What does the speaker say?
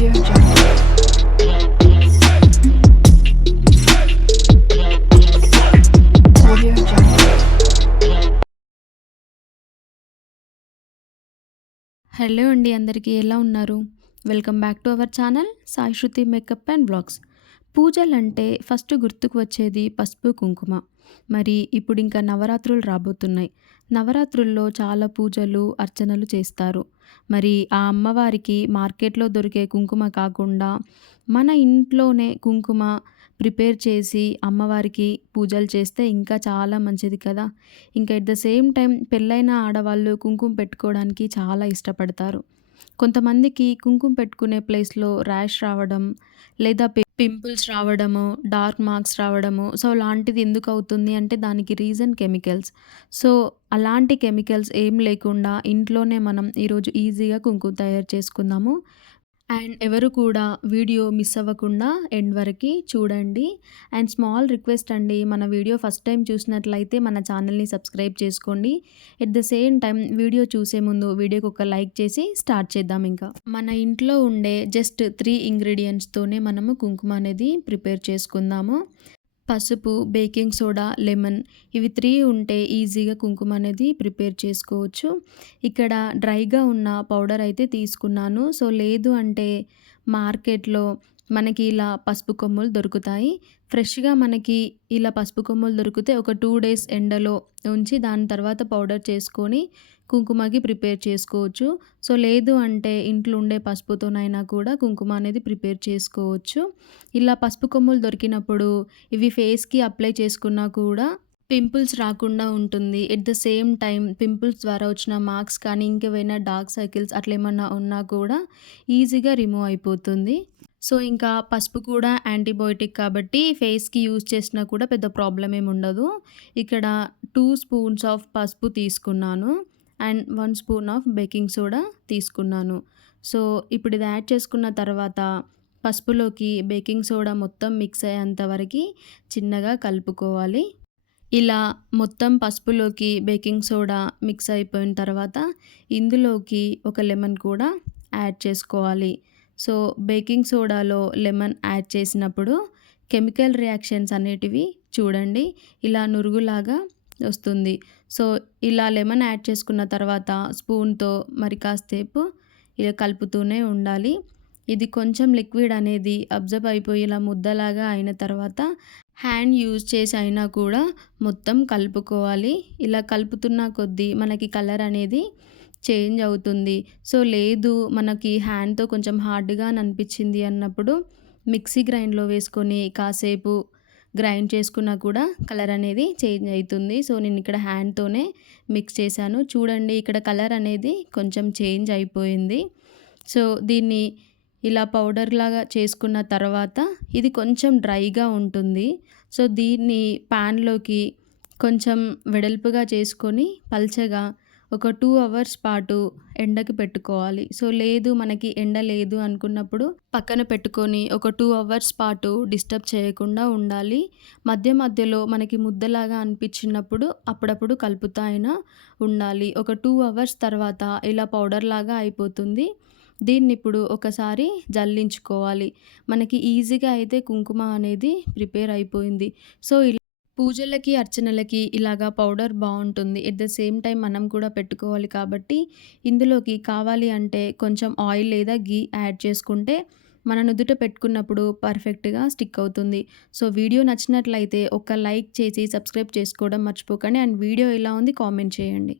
Audio Jungle. Audio Jungle. Hello అండి, అందరికీ ఎలా ఉన్నారు? Welcome back to our channel Sai Shruti makeup and vlogs. పూజలంటే ఫస్ట్ గుర్తుకు వచ్చేది పసుపు కుంకుమ. మరి ఇప్పుడు ఇంకా నవరాత్రులు రాబోతున్నాయి. నవరాత్రుల్లో చాలా పూజలు అర్చనలు చేస్తారు. మరి ఆ అమ్మవారికి మార్కెట్లో దొరికే కుంకుమ కాకుండా మన ఇంట్లోనే కుంకుమ ప్రిపేర్ చేసి అమ్మవారికి పూజలు చేస్తే ఇంకా చాలా మంచిది కదా. ఇంకా ఎట్ ద సేమ్ టైం పెళ్ళైన ఆడవాళ్ళు కుంకుమ పెట్టుకోవడానికి చాలా ఇష్టపడతారు. కొంతమందికి కుంకుమ పెట్టుకునే ప్లేస్లో ర్యాష్ రావడం, లేదా పింపుల్స్ రావడము, డార్క్ మార్క్స్ రావడము. సో అలాంటిది ఎందుకు అవుతుంది అంటే దానికి రీజన్ కెమికల్స్. సో అలాంటి కెమికల్స్ ఏం లేకుండా ఇంట్లోనే మనం ఈరోజు ఈజీగా కుంకుమ తయారు చేసుకుందాము. అండ్ ఎవరు కూడా వీడియో మిస్ అవ్వకుండా ఎండ్ వరకు చూడండి. అండ్ స్మాల్ రిక్వెస్ట్ అండి, మన వీడియో ఫస్ట్ టైం చూసినట్లయితే మన ఛానల్ని సబ్స్క్రైబ్ చేసుకోండి. At the same time video చూసే ముందు వీడియోకి ఒక లైక్ చేసి స్టార్ట్ చేద్దాం. ఇంకా మన ఇంట్లో ఉండే జస్ట్ 3 ఇంగ్రీడియంట్స్తోనే మనము కుంకుమ అనేది ప్రిపేర్ చేసుకుందాము. పసుపు, బేకింగ్ సోడా, లెమన్, ఇవి 3 ఉంటే ఈజీగా కుంకుమ అనేది ప్రిపేర్ చేసుకోవచ్చు. ఇక్కడ డ్రైగా ఉన్న పౌడర్ అయితే తీసుకున్నాను. సో లేదు అంటే మార్కెట్లో మనకి ఇలా పసుపు కొమ్ములు దొరుకుతాయి. ఫ్రెష్‌గా మనకి ఇలా పసుపు కొమ్ములు దొరికితే ఒక 2 డేస్ ఎండలో ఉంచి దాని తర్వాత పౌడర్ చేసుకొని కుంకుమకి ప్రిపేర్ చేసుకోవచ్చు. సో లేదు అంటే ఇంట్లో ఉండే పసుపుతోనైనా కూడా కుంకుమ అనేది ప్రిపేర్ చేసుకోవచ్చు. ఇలా పసుపు కొమ్ములు దొరికినప్పుడు ఇవి ఫేస్‌కి అప్లై చేసుకున్నా కూడా పింపుల్స్ రాకుండా ఉంటుంది. At the same time pimples ద్వారా వచ్చిన మార్క్స్ కానీ ఇంకేవైనా డార్క్ సర్కిల్స్ అట్లా ఏమన్నా ఉన్నా కూడా ఈజీగా రిమూవ్ అయిపోతుంది. సో ఇంకా పసుపు కూడా యాంటీబయోటిక్ కాబట్టి ఫేస్‌కి యూజ్ చేసినా కూడా పెద్ద ప్రాబ్లమ్ ఏమి ఉండదు. ఇక్కడ 2 స్పూన్స్ ఆఫ్ పసుపు తీసుకున్నాను. And 1 spoon of baking soda తీసుకున్నాను. సో ఇప్పుడు ఇది యాడ్ చేసుకున్న తర్వాత పసుపులోకి బేకింగ్ సోడా మొత్తం మిక్స్ అయ్యేంత వరకు చిన్నగా కలుపుకోవాలి. ఇలా మొత్తం పసుపులోకి బేకింగ్ సోడా మిక్స్ అయిపోయిన తర్వాత ఇందులోకి ఒక లెమన్ కూడా యాడ్ చేసుకోవాలి. సో బేకింగ్ సోడాలో లెమన్ యాడ్ చేసినప్పుడు కెమికల్ రియాక్షన్స్ అనేటివి చూడండి ఇలా నురుగులాగా వస్తుంది. సో ఇలా లెమన్ యాడ్ చేసుకున్న తర్వాత స్పూన్‌తో మరి కాసేపు ఇలా కలుపుతూనే ఉండాలి. ఇది కొంచెం లిక్విడ్ అనేది అబ్జర్బ్ అయిపోయి ఇలా ముద్దలాగా అయిన తర్వాత హ్యాండ్ యూజ్ చేసి అయినా కూడా మొత్తం కలుపుకోవాలి. ఇలా కలుపుతున్న కొద్దీ మనకి కలర్ అనేది చేంజ్ అవుతుంది. సో లేదు మనకి హ్యాండ్‌తో కొంచెం హార్డ్‌గా అనిపించింది అన్నప్పుడు మిక్సీ గ్రైండ్‌లో వేసుకొని కాసేపు గ్రైండ్ చేసుకున్నా కూడా కలర్ అనేది చేంజ్ అవుతుంది. సో నేను ఇక్కడ హ్యాండ్‌తోనే మిక్స్ చేశాను. చూడండి ఇక్కడ కలర్ అనేది కొంచెం చేంజ్ అయిపోయింది. సో దీన్ని ఇలా పౌడర్ లాగా చేసుకున్న తర్వాత ఇది కొంచెం డ్రైగా ఉంటుంది. సో దీన్ని పాన్‌లోకి కొంచెం వెడల్పుగా చేసుకొని పల్చగా ఒక 2 అవర్స్ పాటు ఎండకి పెట్టుకోవాలి. సో లేదు మనకి ఎండ లేదు అనుకున్నప్పుడు పక్కన పెట్టుకొని ఒక 2 అవర్స్ పాటు డిస్టర్బ్ చేయకుండా ఉండాలి. మధ్య మధ్యలో మనకి ముద్దలాగా అనిపించినప్పుడు అప్పుడప్పుడు కలుపుతా అయినా ఉండాలి. ఒక 2 అవర్స్ తర్వాత ఇలా పౌడర్ లాగా అయిపోతుంది. దీన్ని ఇప్పుడు ఒకసారి జల్లించుకోవాలి. మనకి ఈజీగా అయితే కుంకుమ అనేది ప్రిపేర్ అయిపోయింది. సో ఇలా పూజలకి, అర్చనలకి ఇలాగా పౌడర్ బావుంటుంది. ఎట్ ద సేమ్ టైం మనం కూడా పెట్టుకోవాలి కాబట్టి ఇందులోకి కావాలి అంటే కొంచెం ఆయిల్ లేదా ఘీ యాడ్ చేసుకుంటే మన నుదుట పెట్టుకున్నప్పుడు పర్ఫెక్ట్‌గా స్టిక్ అవుతుంది. సో వీడియో నచ్చినట్లయితే ఒక లైక్ చేసి సబ్స్క్రైబ్ చేసుకోవడం మర్చిపోకండి. అండ్ వీడియో ఎలా ఉంది కామెంట్ చేయండి.